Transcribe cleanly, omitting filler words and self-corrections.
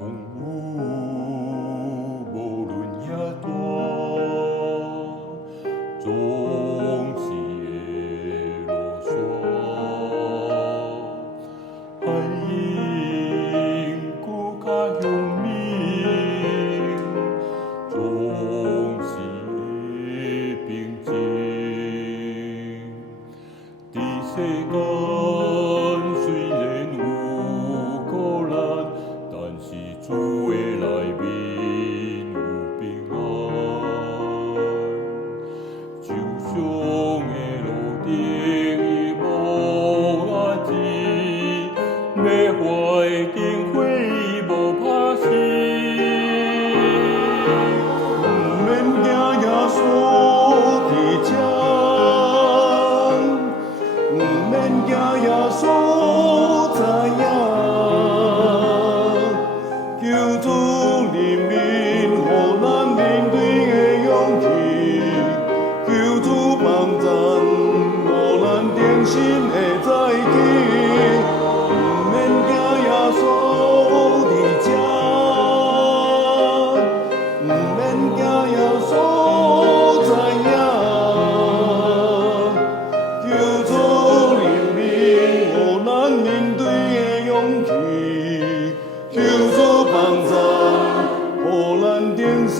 风雨无论遐大，总是会落山。海鹰搁较雄明，总是会平静。在世间虽然有苦难，但是主的内面有平安。受伤的路顶伊无压制，要花的经花伊无拍死。不免惊耶稣伫这，不免惊耶稣知影。求主怜悯，予咱面对的勇气；求主帮咱，予咱定心会再起。不免惊耶稣伫这，不免惊耶稣知影。求主怜悯，予咱面对的勇气。求主帮咱，予咱定心。